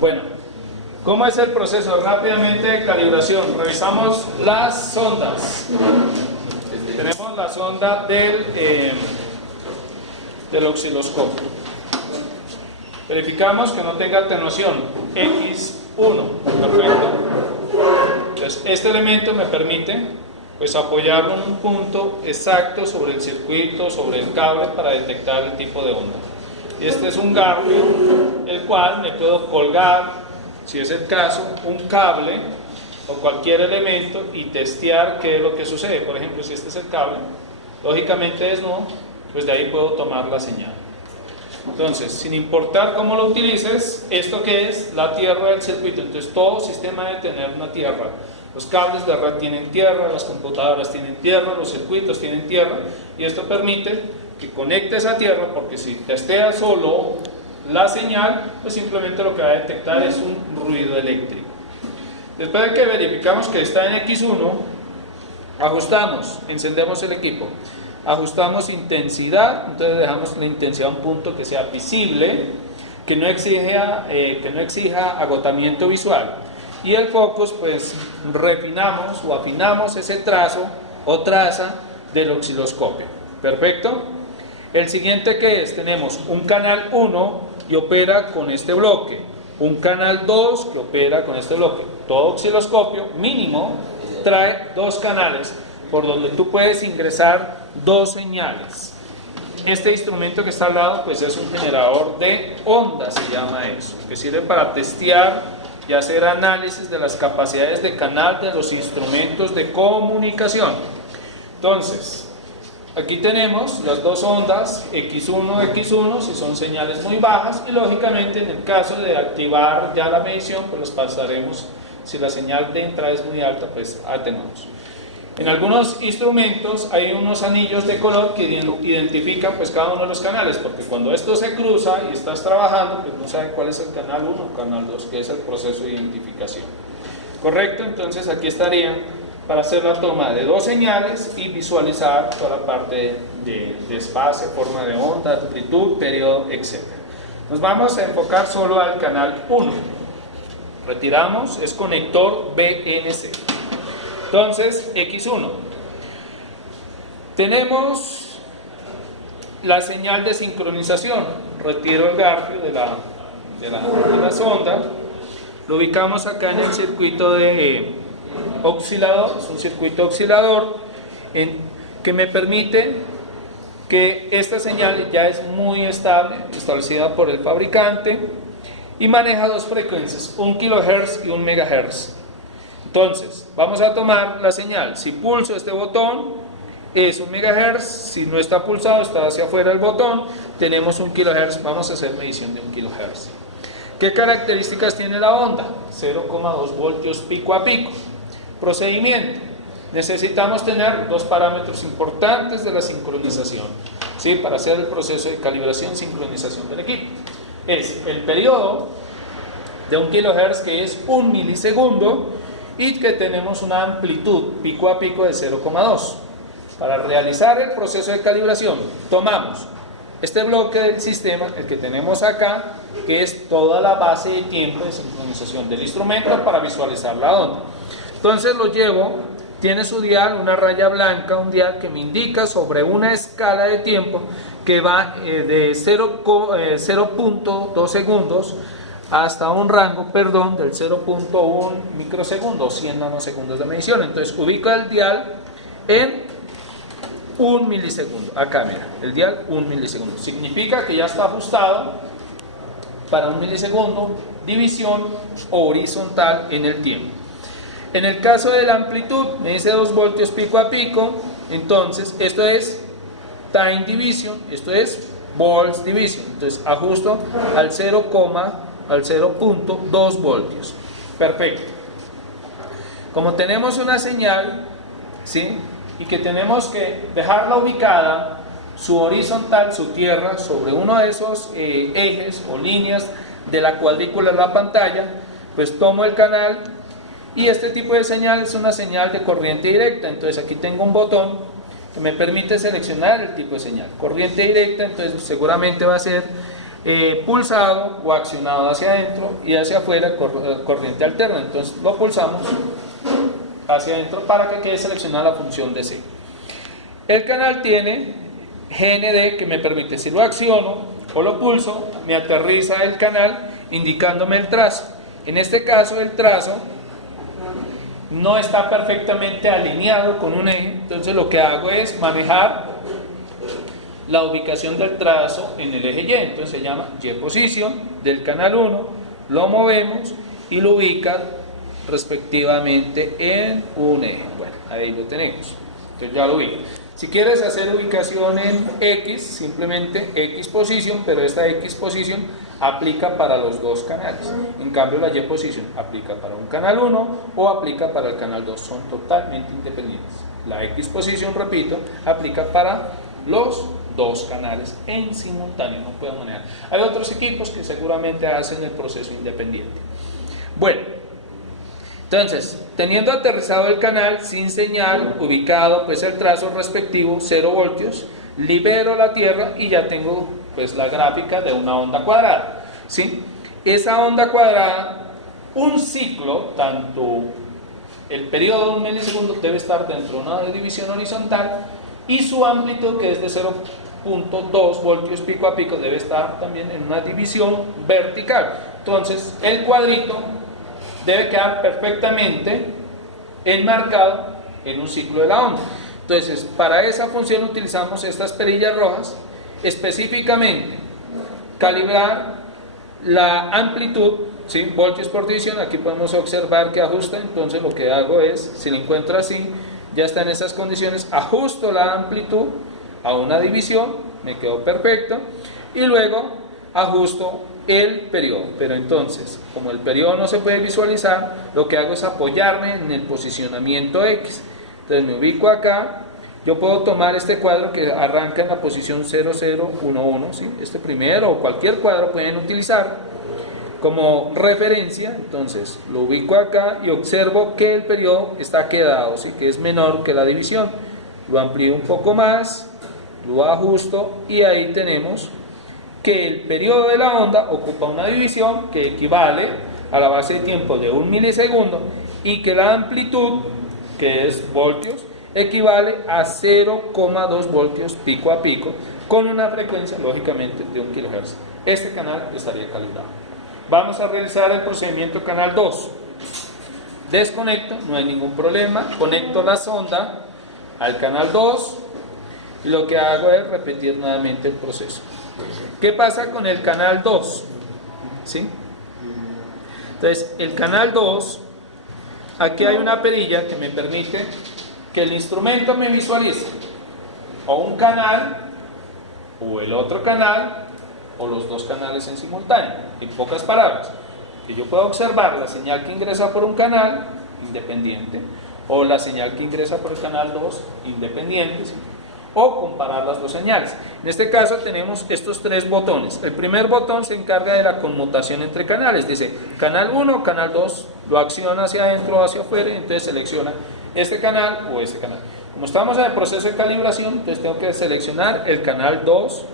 Bueno, ¿cómo es el proceso rápidamente de calibración? Revisamos las sondas. Tenemos la sonda del osciloscopio. Verificamos que no tenga atenuación, X1, perfecto. Entonces, este elemento me permite pues apoyarlo en un punto exacto sobre el circuito, sobre el cable, para detectar el tipo de onda. Y este es un garfio, el cual me puedo colgar, si es el caso, un cable o cualquier elemento y testear qué es lo que sucede. Por ejemplo, si este es el cable, lógicamente desnudo, pues de ahí puedo tomar la señal. Entonces, sin importar cómo lo utilices, ¿esto qué es? La tierra del circuito. Entonces, todo sistema debe tener una tierra. Los cables de red tienen tierra, las computadoras tienen tierra, los circuitos tienen tierra, y esto permite que conectes a tierra, porque si testeas solo la señal, pues simplemente lo que va a detectar es un ruido eléctrico. Después de que verificamos que está en X1, ajustamos, encendemos el equipo, ajustamos intensidad, entonces dejamos la intensidad a un punto que sea visible, que no exija agotamiento visual. Y el focus, pues refinamos o afinamos ese trazo o traza del osciloscopio. Perfecto. El siguiente, que es, tenemos un canal 1 y opera con este bloque, un canal 2 que opera con este bloque. Todo osciloscopio mínimo trae dos canales por donde tú puedes ingresar dos señales. Este instrumento que está al lado, pues es un generador de ondas, se llama eso, que sirve para testear y hacer análisis de las capacidades de canal de los instrumentos de comunicación. Entonces, aquí tenemos las dos ondas, X1, X1, si son señales muy bajas, y lógicamente en el caso de activar ya la medición, pues los pasaremos. Si la señal de entrada es muy alta, pues atenuamos. En algunos instrumentos hay unos anillos de color que identifican pues cada uno de los canales, porque cuando esto se cruza y estás trabajando, pues no sabes cuál es el canal 1 o canal 2, que es el proceso de identificación. ¿Correcto? Entonces aquí estaría para hacer la toma de dos señales y visualizar toda la parte de espacio, forma de onda, amplitud, periodo, etc. Nos vamos a enfocar solo al canal 1. Retiramos, es conector BNC. Entonces, X1. Tenemos la señal de sincronización. Retiro el garfio de la sonda. Lo ubicamos acá en el circuito de oscilador. Es un circuito oscilador que me permite que esta señal ya es muy estable, establecida por el fabricante, y maneja dos frecuencias, 1 kHz y 1 MHz. Entonces, vamos a tomar la señal. Si pulso este botón, es 1 MHz. Si no está pulsado, está hacia afuera el botón, tenemos 1 kHz. Vamos a hacer medición de 1 kHz. ¿Qué características tiene la onda? 0,2 voltios pico a pico. Procedimiento. Necesitamos tener dos parámetros importantes de la sincronización, ¿sí? Para hacer el proceso de calibración y sincronización del equipo. Es el periodo de 1 kHz, que es 1 milisegundo, y que tenemos una amplitud pico a pico de 0,2. Para realizar el proceso de calibración, tomamos este bloque del sistema, el que tenemos acá, que es toda la base de tiempo de sincronización del instrumento para visualizar la onda. Entonces lo llevo, tiene su dial, una raya blanca, un dial que me indica sobre una escala de tiempo que va de 0.2 segundos hasta un rango, del 0.1 microsegundos, 100 nanosegundos de medición. Entonces ubico el dial en 1 milisegundo. Acá mira, el dial 1 milisegundo. Significa que ya está ajustado para 1 milisegundo, división horizontal en el tiempo. En el caso de la amplitud, me dice 2 voltios pico a pico. Entonces esto es time division, esto es volts division. Entonces ajusto al 0.2 voltios. Perfecto. Como tenemos una señal, ¿sí?, y que tenemos que dejarla ubicada, su horizontal, su tierra, sobre uno de esos ejes o líneas de la cuadrícula de la pantalla, pues tomo el canal, y este tipo de señal es una señal de corriente directa. Entonces aquí tengo un botón que me permite seleccionar el tipo de señal. Corriente directa, entonces seguramente va a ser pulsado o accionado hacia adentro y hacia afuera corriente alterna. Entonces lo pulsamos hacia adentro para que quede seleccionada la función DC. El canal tiene GND que me permite, si lo acciono o lo pulso, me aterriza el canal indicándome el trazo. En este caso el trazo no está perfectamente alineado con un eje, entonces lo que hago es manejar la ubicación del trazo en el eje Y, entonces se llama Y posición del canal 1, lo movemos y lo ubica respectivamente en un eje. Bueno, ahí lo tenemos, entonces ya lo ubico. Si quieres hacer ubicación en X, simplemente X posición, pero esta X posición aplica para los dos canales. En cambio la Y posición aplica para un canal 1 o aplica para el canal 2, son totalmente independientes. La X posición, repito, aplica para los dos canales en simultáneo, no puedo manejar. Hay otros equipos que seguramente hacen el proceso independiente. Bueno, entonces, teniendo aterrizado el canal sin señal, ubicado pues el trazo respectivo, 0 voltios, libero la tierra y ya tengo pues la gráfica de una onda cuadrada, ¿sí? Esa onda cuadrada, un ciclo, tanto el periodo de un milisegundo debe estar dentro de una división horizontal y su amplitud, que es de 0.2 voltios pico a pico, debe estar también en una división vertical. Entonces el cuadrito debe quedar perfectamente enmarcado en un ciclo de la onda. Entonces para esa función utilizamos estas perillas rojas, específicamente calibrar la amplitud, ¿sí? Voltios por división. Aquí podemos observar que ajusta, entonces lo que hago es, si lo encuentro así, ya está en esas condiciones, ajusto la amplitud a una división, me quedó perfecto, y luego ajusto el periodo. Pero entonces, como el periodo no se puede visualizar, lo que hago es apoyarme en el posicionamiento X. Entonces me ubico acá. Yo puedo tomar este cuadro que arranca en la posición 0011, ¿sí? Este primero o cualquier cuadro pueden utilizar como referencia. Entonces lo ubico acá y observo que el periodo está quedado, ¿sí? Que es menor que la división. Lo amplío un poco más, lo ajusto y ahí tenemos que el periodo de la onda ocupa una división que equivale a la base de tiempo de 1 milisegundo y que la amplitud, que es voltios, equivale a 0,2 voltios pico a pico con una frecuencia lógicamente de 1 kHz. Este canal estaría calibrado. Vamos a realizar el procedimiento canal 2. Desconecto, no hay ningún problema, conecto la sonda al canal 2 y lo que hago es repetir nuevamente el proceso. ¿Qué pasa con el canal 2? ¿Sí? Entonces el canal 2, aquí hay una perilla que me permite que el instrumento me visualice o un canal o el otro canal o los dos canales en simultáneo. En pocas palabras, que yo pueda observar la señal que ingresa por un canal independiente o la señal que ingresa por el canal 2 independiente, ¿sí? O comparar las dos señales. En este caso tenemos estos tres botones. El primer botón se encarga de la conmutación entre canales. Dice canal 1, canal 2, lo acciona hacia adentro o hacia afuera y entonces selecciona este canal o este canal. Como estamos en el proceso de calibración, entonces tengo que seleccionar el canal 2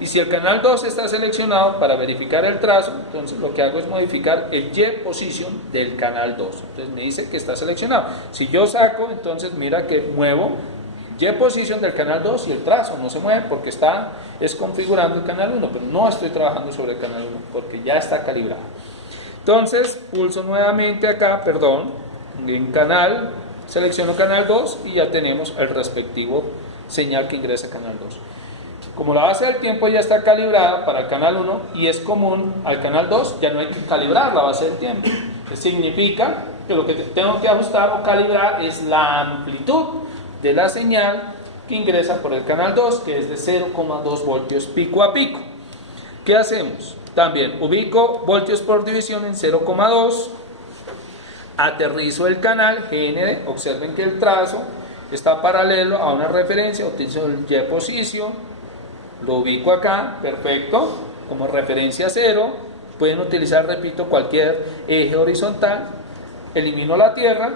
y si el canal 2 está seleccionado para verificar el trazo, entonces lo que hago es modificar el Y position del canal 2. Entonces me dice que está seleccionado. Si yo saco, entonces mira que muevo Y position del canal 2 y el trazo no se mueve porque es configurando el canal 1, pero no estoy trabajando sobre el canal 1 porque ya está calibrado. Entonces pulso nuevamente acá, en canal, selecciono canal 2 y ya tenemos el respectivo señal que ingresa a canal 2. Como la base del tiempo ya está calibrada para el canal 1 y es común al canal 2, ya no hay que calibrar la base del tiempo. Significa que lo que tengo que ajustar o calibrar es la amplitud de la señal que ingresa por el canal 2, que es de 0,2 voltios pico a pico. ¿Qué hacemos? También ubico voltios por división en 0,2, aterrizo el canal GND, observen que el trazo está paralelo a una referencia, utilizo el Y position, lo ubico acá, perfecto, como referencia 0, pueden utilizar, repito, cualquier eje horizontal, elimino la tierra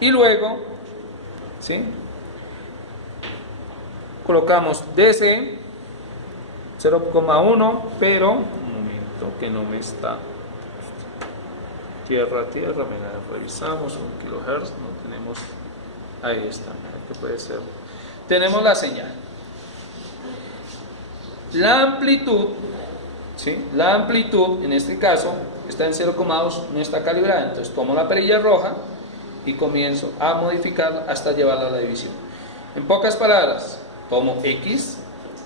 y luego, ¿sí? Colocamos DC 0,1, pero un momento que no me está. Tierra, mira, revisamos 1 kHz, no tenemos, ahí está, ¿qué puede ser? Tenemos la señal. La amplitud, ¿sí? La amplitud en este caso está en 0,2, no está calibrada, entonces tomo la perilla roja y comienzo a modificarla hasta llevarla a la división. En pocas palabras, tomo X,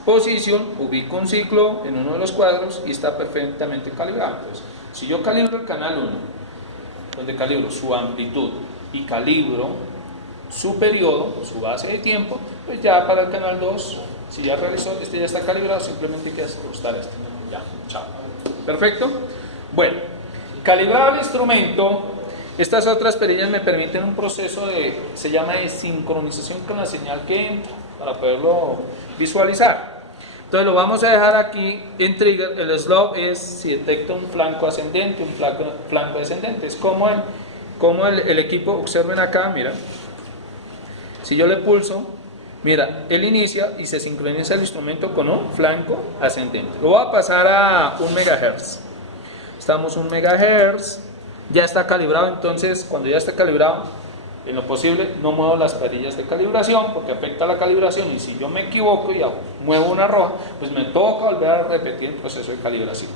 posición, ubico un ciclo en uno de los cuadros y está perfectamente calibrado. Entonces, si yo calibro el canal 1, donde calibro su amplitud y calibro su periodo, su base de tiempo, pues ya para el canal 2, si ya realizó, este ya está calibrado, simplemente hay que ajustar este. Ya, chao. Perfecto. Bueno, calibrado el instrumento, estas otras perillas me permiten un proceso se llama de sincronización con la señal que entra, para poderlo visualizar. Entonces lo vamos a dejar aquí en trigger. El slope es si detecta un flanco ascendente, un flanco descendente. Es como el equipo, observen acá, mira. Si yo le pulso, mira, él inicia y se sincroniza el instrumento con un flanco ascendente. Lo voy a pasar a 1 MHz. Estamos 1 MHz, ya está calibrado, entonces cuando ya está calibrado, en lo posible no muevo las perillas de calibración porque afecta la calibración, y si yo me equivoco y muevo una roja, pues me toca volver a repetir el proceso de calibración.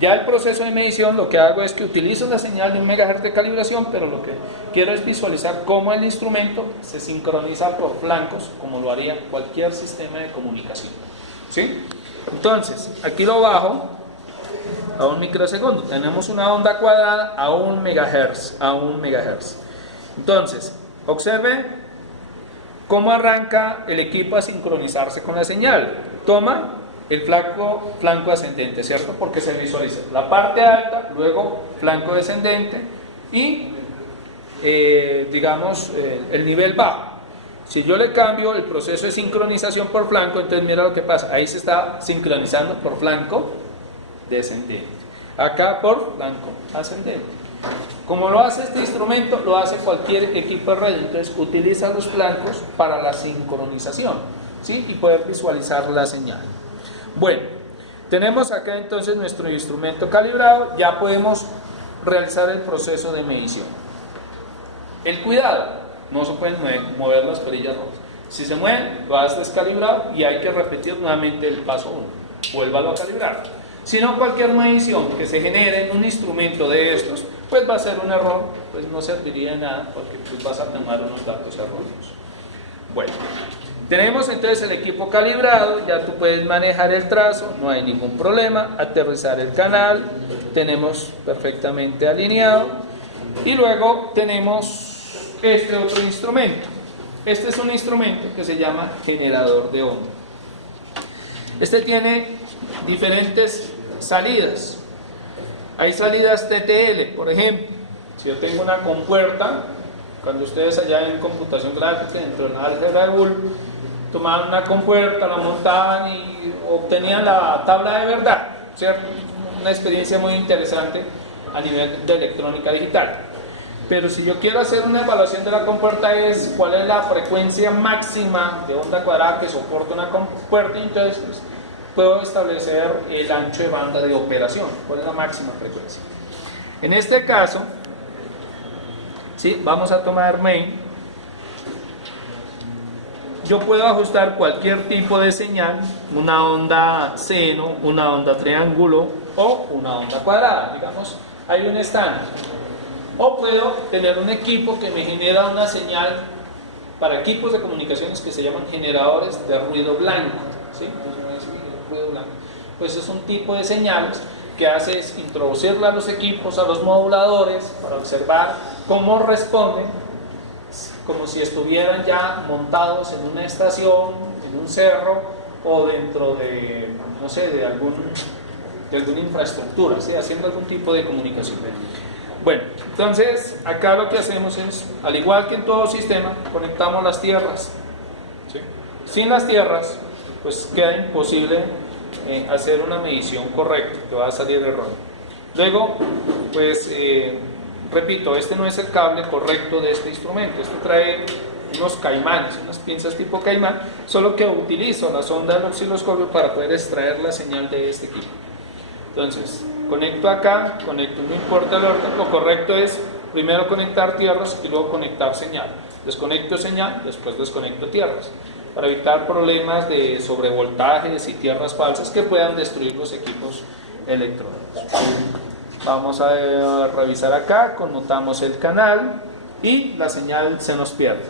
Ya el proceso de medición, lo que hago es que utilizo la señal de 1 MHz de calibración, pero lo que quiero es visualizar cómo el instrumento se sincroniza por flancos, como lo haría cualquier sistema de comunicación, ¿sí? Entonces, aquí lo bajo a 1 microsegundo. Tenemos una onda cuadrada a 1 MHz. Entonces, observe cómo arranca el equipo a sincronizarse con la señal. Toma el flanco ascendente, ¿cierto? Porque se visualiza la parte alta, luego flanco descendente y, digamos, el nivel bajo. Si yo le cambio el proceso de sincronización por flanco, entonces mira lo que pasa. Ahí se está sincronizando por flanco descendente. Acá por flanco ascendente. Como lo hace este instrumento, lo hace cualquier equipo de radio. Entonces utiliza los flancos para la sincronización, ¿sí? Y poder visualizar la señal. Bueno, tenemos acá entonces nuestro instrumento calibrado. Ya podemos realizar el proceso de medición. El cuidado, no se pueden mover las perillas rojas. Si se mueven, lo has descalibrado y hay que repetir nuevamente el paso 1. Vuélvalo a calibrar. Si no, cualquier medición que se genere en un instrumento de estos, pues va a ser un error, pues no serviría de nada, porque pues vas a tomar unos datos erróneos. Bueno, tenemos entonces el equipo calibrado, ya tú puedes manejar el trazo, no hay ningún problema, aterrizar el canal, tenemos perfectamente alineado, y luego tenemos este otro instrumento. Este es un instrumento que se llama generador de onda. Este tiene diferentes salidas. Hay salidas TTL, por ejemplo. Si yo tengo una compuerta, cuando ustedes allá en computación gráfica, dentro de la álgebra de Boole, tomaban una compuerta, la montaban y obtenían la tabla de verdad, ¿cierto? Una experiencia muy interesante a nivel de electrónica digital. Pero si yo quiero hacer una evaluación de la compuerta, es cuál es la frecuencia máxima de onda cuadrada que soporta una compuerta, entonces pues, puedo establecer el ancho de banda de operación, cuál es la máxima frecuencia. En este caso, ¿sí? Vamos a tomar main. Yo puedo ajustar cualquier tipo de señal, una onda seno, una onda triángulo o una onda cuadrada, digamos, hay un estándar. O puedo tener un equipo que me genera una señal para equipos de comunicaciones que se llaman generadores de ruido blanco, ¿sí? Ruido blanco. Pues es un tipo de señales que hace es introducirla a los equipos, a los moduladores, para observar cómo responden, como si estuvieran ya montados en una estación, en un cerro o dentro de, no sé, de alguna infraestructura, ¿sí? Haciendo algún tipo de comunicación. Bueno, entonces acá lo que hacemos es, al igual que en todo sistema, conectamos las tierras, ¿sí? Sin las tierras, pues queda imposible hacer una medición correcta, que va a salir erróneo. Luego, pues repito, este no es el cable correcto de este instrumento. Este trae unos caimanes, unas pinzas tipo caimán, solo que utilizo la sonda del osciloscopio para poder extraer la señal de este equipo. Entonces, conecto acá, conecto, no importa el orden, lo correcto es primero conectar tierras y luego conectar señal. Desconecto señal, después desconecto tierras, para evitar problemas de sobrevoltajes y tierras falsas que puedan destruir los equipos electrónicos. Vamos a revisar acá, connotamos el canal y la señal se nos pierde.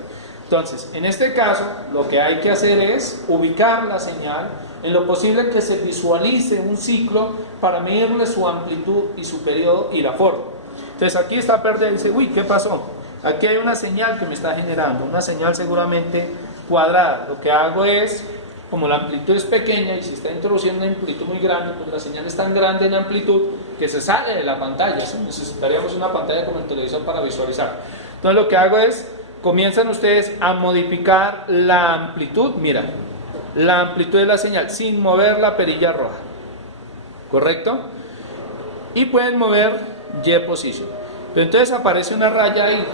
Entonces, en este caso, lo que hay que hacer es ubicar la señal, en lo posible que se visualice un ciclo para medirle su amplitud y su periodo y la forma. Entonces aquí está perdida y dice, uy, ¿qué pasó? Aquí hay una señal que me está generando, una señal seguramente cuadrada. Lo que hago es, como la amplitud es pequeña y se está introduciendo una amplitud muy grande, pues la señal es tan grande en amplitud que se sale de la pantalla, ¿sí? Necesitaríamos una pantalla como el televisor para visualizar. Entonces lo que hago es, comienzan ustedes a modificar la amplitud, mira, la amplitud de la señal sin mover la perilla roja, ¿correcto? Y pueden mover Y position. Pero entonces aparece una raya ahí.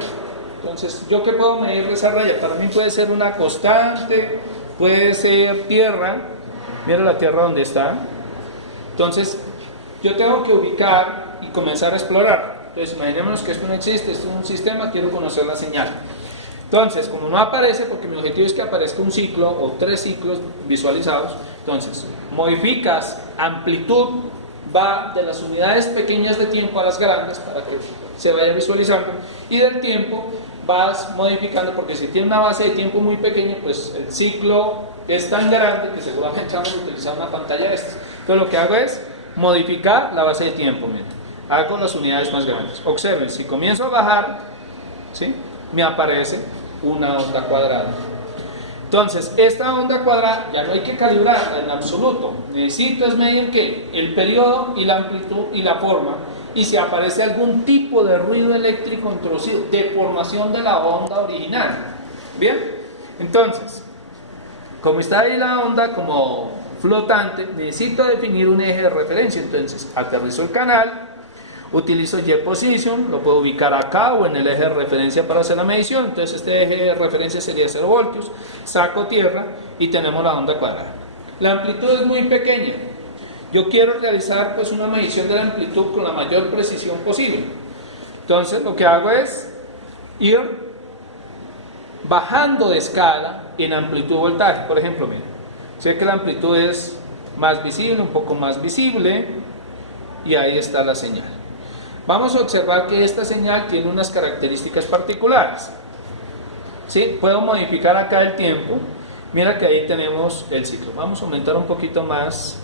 Entonces, ¿yo qué puedo medir de esa raya? Para mí puede ser una constante, puede ser tierra. Mira la tierra donde está. Entonces, yo tengo que ubicar y comenzar a explorar. Entonces, imaginémonos que esto no existe, esto es un sistema, quiero conocer la señal. Entonces, como no aparece, porque mi objetivo es que aparezca un ciclo o 3 ciclos visualizados, entonces, modificas amplitud, va de las unidades pequeñas de tiempo a las grandes para que se vaya visualizando, y del tiempo vas modificando, porque si tiene una base de tiempo muy pequeña, pues el ciclo es tan grande que seguramente vamos a utilizar una pantalla de estas. Entonces lo que hago es modificar la base de tiempo, miren, hago las unidades más grandes. Observen, si comienzo a bajar, ¿sí?, me aparece una onda cuadrada. Entonces, esta onda cuadrada ya no hay que calibrarla en absoluto. Necesito es medir ¿qué? El periodo y la amplitud y la forma. Y si aparece algún tipo de ruido eléctrico introducido, deformación de la onda original. Bien, entonces, como está ahí la onda como flotante, necesito definir un eje de referencia. Entonces, aterrizo el canal, utilizo Y position, lo puedo ubicar acá o en el eje de referencia para hacer la medición. Entonces este eje de referencia sería 0 voltios, saco tierra y tenemos la onda cuadrada. La amplitud es muy pequeña. Yo quiero realizar pues una medición de la amplitud con la mayor precisión posible. Entonces lo que hago es ir bajando de escala en amplitud voltaje. Por ejemplo, miren, sé que la amplitud es más visible, un poco más visible, y ahí está la señal. Vamos a observar que esta señal tiene unas características particulares. ¿Sí? Puedo modificar acá el tiempo. Mira que ahí tenemos el ciclo. Vamos a aumentar un poquito más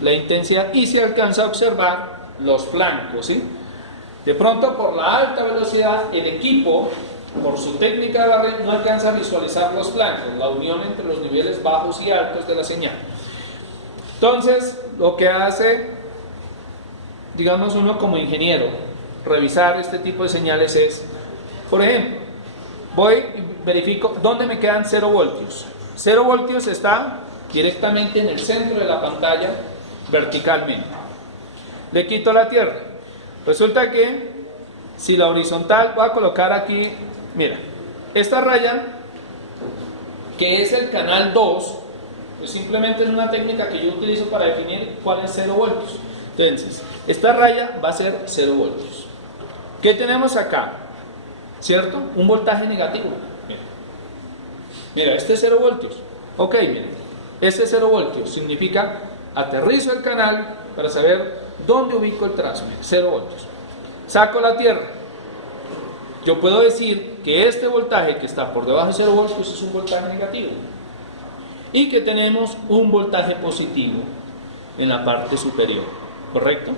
la intensidad y se alcanza a observar los flancos, ¿sí? De pronto, por la alta velocidad, el equipo, por su técnica de barrer, no alcanza a visualizar los flancos, la unión entre los niveles bajos y altos de la señal. Entonces, lo que hace, digamos, uno como ingeniero, revisar este tipo de señales es, por ejemplo, voy y verifico dónde me quedan 0 voltios. 0 voltios está directamente en el centro de la pantalla, verticalmente. Le quito la tierra. Resulta que, si la horizontal, voy a colocar aquí, mira, esta raya, que es el canal 2, pues simplemente es una técnica que yo utilizo para definir cuál es 0 voltios. Entonces, esta raya va a ser 0 voltios. ¿Qué tenemos acá? ¿Cierto? Un voltaje negativo. Mira, este es 0 voltios. Ok, miren, este es 0 voltios. Significa, aterrizo el canal para saber dónde ubico el trazo. Miren, 0 voltios. Saco la tierra. Yo puedo decir que este voltaje que está por debajo de 0 voltios es un voltaje negativo. Y que tenemos un voltaje positivo en la parte superior. ¿Correcto?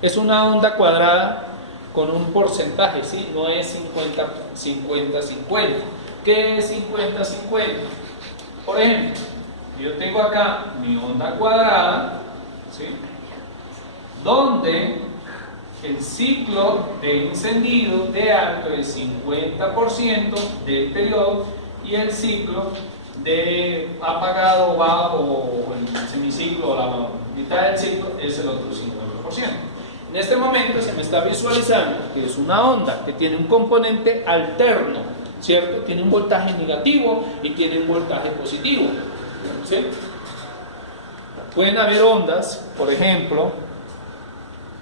Es una onda cuadrada con un porcentaje, ¿sí? No es 50-50-50. ¿Qué es 50-50? Por ejemplo, yo tengo acá mi onda cuadrada, ¿sí?, donde el ciclo de encendido de alto es 50% del periodo y el ciclo de apagado, bajo o el semiciclo o la mitad del ciclo es el otro 50%. En este momento se me está visualizando que es una onda que tiene un componente alterno ¿cierto? Tiene un voltaje negativo y tiene un voltaje positivo, ¿sí? Pueden haber ondas, por ejemplo,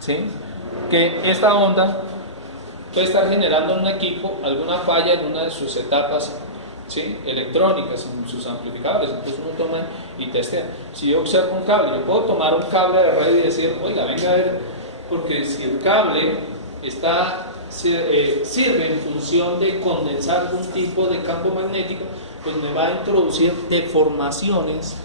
¿sí?, que esta onda puede estar generando en un equipo alguna falla en una de sus etapas, ¿sí?, electrónicas, en sus amplificadores. Entonces uno toma y testea. Si yo observo un cable, yo puedo tomar un cable de red y decir, oiga, venga a ver, porque si el cable sirve en función de condensar algún tipo de campo magnético, pues me va a introducir deformaciones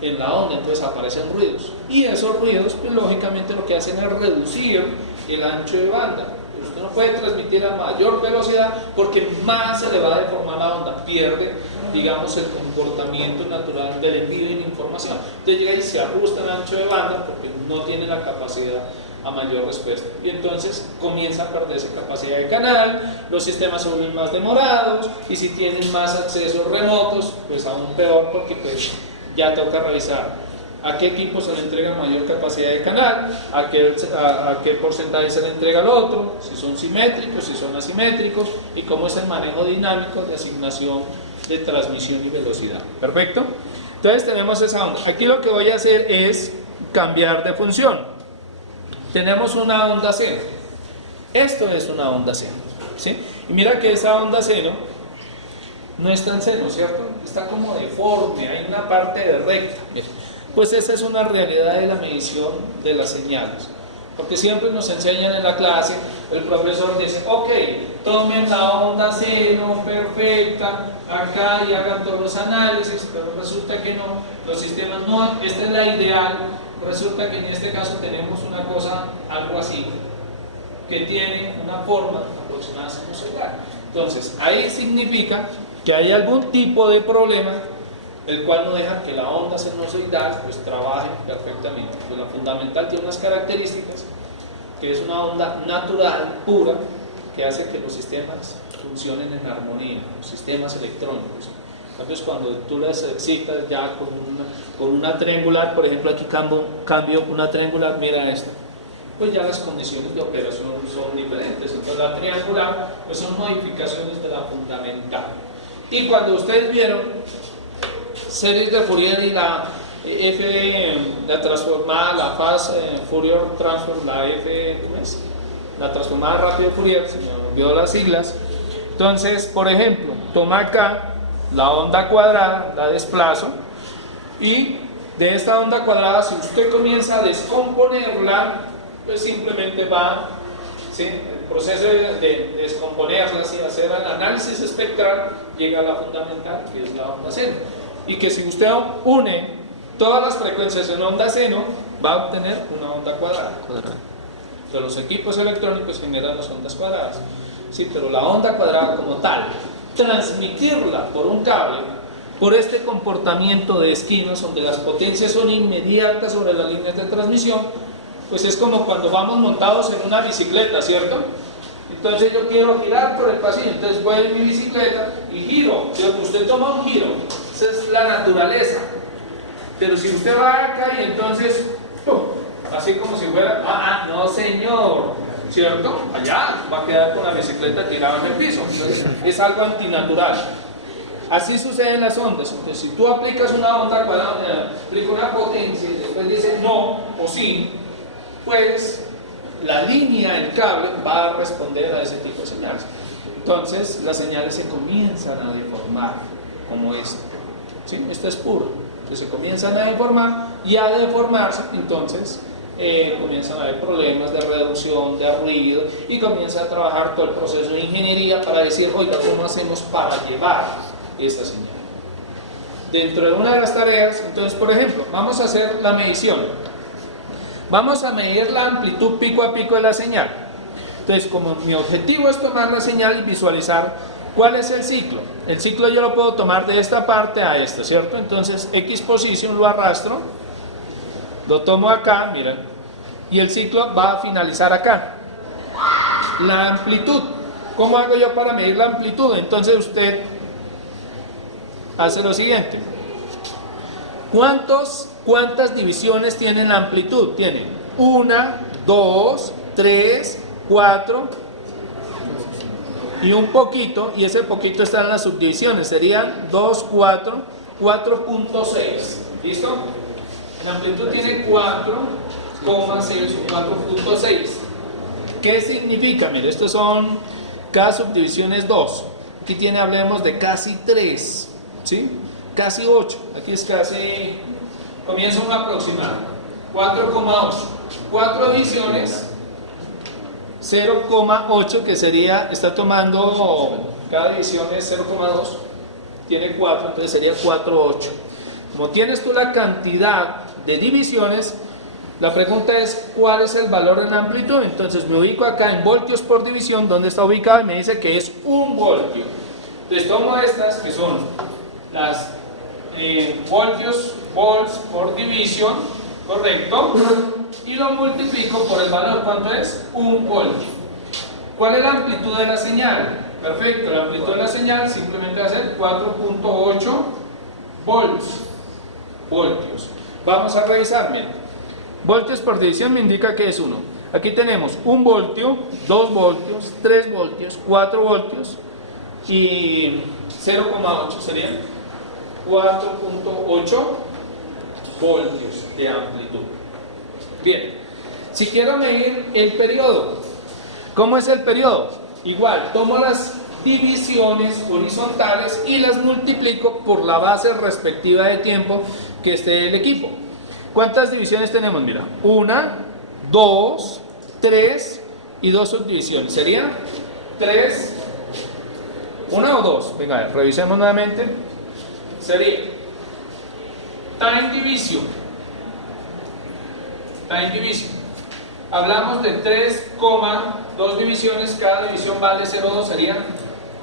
en la onda, entonces aparecen ruidos, y esos ruidos pues lógicamente lo que hacen es reducir el ancho de banda. Usted no puede transmitir a mayor velocidad porque más se le va a deformar la onda, pierde, digamos, el comportamiento natural del envío de la información. Entonces llega y se ajusta el ancho de banda porque no tiene la capacidad a mayor respuesta, y entonces comienza a perderse capacidad de canal, los sistemas se vuelven más demorados, y si tienen más accesos remotos, pues aún peor, porque pues ya toca revisar a qué equipo se le entrega mayor capacidad de canal, a qué porcentaje se le entrega al otro, si son simétricos, si son asimétricos, y cómo es el manejo dinámico de asignación de transmisión y velocidad. ¿Perfecto? Entonces tenemos esa onda. Aquí lo que voy a hacer es cambiar de función. Tenemos una onda seno. Esto es una onda seno, ¿sí? Y mira que esa onda seno no está en seno, ¿cierto? Está como deforme, hay una parte de recta. Mira, pues esa es una realidad de la medición de las señales. Porque siempre nos enseñan en la clase, el profesor dice, ok, tomen la onda seno perfecta acá y hagan todos los análisis, pero resulta que no, los sistemas no, esta es la ideal. Resulta que en este caso tenemos una cosa, algo así, que tiene una forma aproximada sinusoidal. Entonces, ahí significa que hay algún tipo de problema el cual no deja que la onda sinusoidal pues trabaje perfectamente. Pues la fundamental tiene unas características, que es una onda natural, pura, que hace que los sistemas funcionen en armonía, los sistemas electrónicos. Entonces cuando tú las excitas ya con una triangular, por ejemplo aquí cambio una triangular, mira esta, pues ya las condiciones de operación son diferentes. Entonces la triangular pues son modificaciones de la fundamental. Y cuando ustedes vieron series de Fourier y la la transformada, la fase Fourier transform, la transformada rápida de Fourier, se me olvidó las siglas. Entonces, por ejemplo, toma acá la onda cuadrada, la desplazo, y de esta onda cuadrada, si usted comienza a descomponerla, pues simplemente va, ¿sí?, el proceso de descomponerla y hacer el análisis espectral, llega a la fundamental, que es la onda seno, y que si usted une todas las frecuencias en onda seno, va a obtener una onda cuadrada. Entonces los equipos electrónicos generan las ondas cuadradas, sí, pero la onda cuadrada como tal, transmitirla por un cable, por este comportamiento de esquinas donde las potencias son inmediatas sobre las líneas de transmisión, pues es como cuando vamos montados en una bicicleta, ¿cierto? Entonces yo quiero girar por el pasillo, entonces voy en mi bicicleta y giro, ¿cierto? Usted toma un giro, esa es la naturaleza, pero si usted va acá y entonces, ¡pum!, así como si fuera, no señor, ¿cierto? Allá va a quedar con la bicicleta tirada en el piso. Entonces, es algo antinatural. Así sucede en las ondas. Entonces, si tú aplicas una onda cuadrada, aplica una potencia y después dices no o sí, pues la línea, el cable, va a responder a ese tipo de señales. Entonces, las señales se comienzan a deformar, como esta. ¿Sí? Esta es puro. Entonces, se comienzan a deformar y a deformarse, entonces comienzan a haber problemas de reducción, de ruido, y comienza a trabajar todo el proceso de ingeniería para decir, oiga, ¿cómo hacemos para llevar esta señal? Dentro de una de las tareas, entonces, por ejemplo, vamos a hacer la medición. Vamos a medir la amplitud pico a pico de la señal. Entonces, como mi objetivo es tomar la señal y visualizar cuál es el ciclo. El ciclo yo lo puedo tomar de esta parte a esta, ¿cierto? Entonces, X posición lo arrastro, lo tomo acá, miren, y el ciclo va a finalizar acá. La amplitud, ¿cómo hago yo para medir la amplitud? Entonces usted hace lo siguiente. ¿Cuántas divisiones tiene la amplitud? Tiene 1, 2, 3, 4, y un poquito, y ese poquito está en las subdivisiones, serían 2, 4, 4.6. ¿Listo? En amplitud tiene 4,6 o 4.6. ¿Qué significa? Mire, estos son, cada subdivisión es 2. Aquí tiene, hablemos de casi 3, ¿sí? Casi 8. Aquí es casi, comienza un aproximado. 4,8. 4 divisiones, 0,8 que sería, está tomando, cada división es 0,2, tiene 4, entonces sería 4,8. Como tienes tú la cantidad de divisiones, la pregunta es ¿cuál es el valor en amplitud? Entonces me ubico acá en voltios por división, ¿dónde está ubicado? Y me dice que es 1 voltio. Entonces tomo estas que son las volts por división, correcto, y lo multiplico por el valor. ¿Cuánto es? 1 voltio. ¿Cuál es la amplitud de la señal? Perfecto, la amplitud de la señal simplemente va a ser 4.8 voltios. Vamos a revisar, miren. Voltios por división me indica que es 1. Aquí tenemos 1 voltio, 2 voltios, 3 voltios, 4 voltios y 0,8 serían 4.8 voltios de amplitud. Bien, si quiero medir el periodo, ¿cómo es el periodo? Igual, tomo las divisiones horizontales y las multiplico por la base respectiva de tiempo que esté el equipo. ¿Cuántas divisiones tenemos? Mira, 1, 2, 3 y 2 subdivisiones. ¿Serían 3? ¿Una o 2? Venga, revisemos nuevamente. Sería time division. Hablamos de 3,2 divisiones, cada división vale 0,2, sería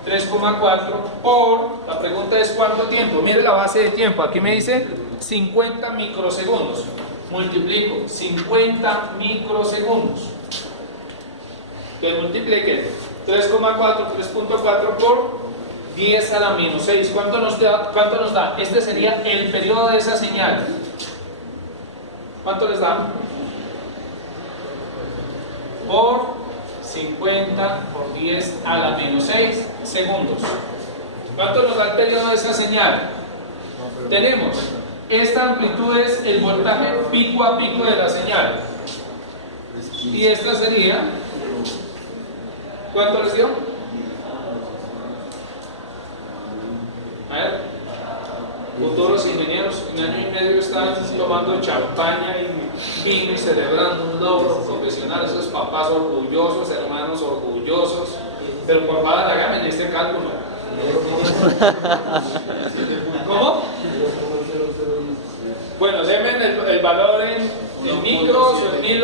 3,4 por, la pregunta es ¿cuánto tiempo? Mire la base de tiempo, aquí me dice 50 microsegundos, multiplico 50 microsegundos, que multiplique 3,4 por 10 a la menos 6, ¿cuánto nos da? Este sería el periodo de esa señal. ¿Cuánto les da? Por 50 por 10 a la menos 6 segundos. ¿Cuánto nos da el periodo de esa señal? Tenemos, esta amplitud es el voltaje pico a pico de la señal. Y esta sería, ¿cuánto les dio? A ver, todos los ingenieros en año y medio están tomando champaña y vino y celebrando un logro profesional, esos papás orgullosos, hermanos orgullosos, pero por favor háganme este cálculo. ¿Cómo? Bueno, denme el valor en micros, en mil